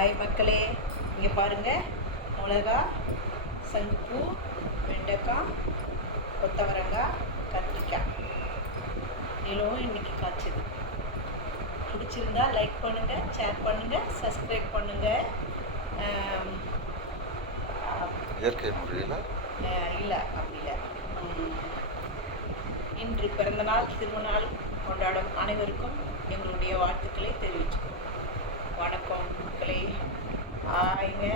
Hi மக்களே, இங்கே பாருங்கள். மிளகா, சங்குப்பூ, வெண்டைக்காய், கொத்தவரங்காய், கத்திரிக்காய் இவ்வளவும் இன்றைக்கி காய்ச்சிது. பிடிச்சிருந்தா லைக் பண்ணுங்கள், ஷேர் பண்ணுங்கள், சப்ஸ்கிரைப் பண்ணுங்கள். இயற்கை முறையில் இல்லை அப்படி இல்லை. இன்று பிறந்தநாள் திருமணநாள் கொண்டாடும் அனைவருக்கும் எங்களுடைய வாழ்த்துக்களை தெரிவிச்சுக்கிறோம். வணக்கம் மக்களே. ஹாய்ங்க.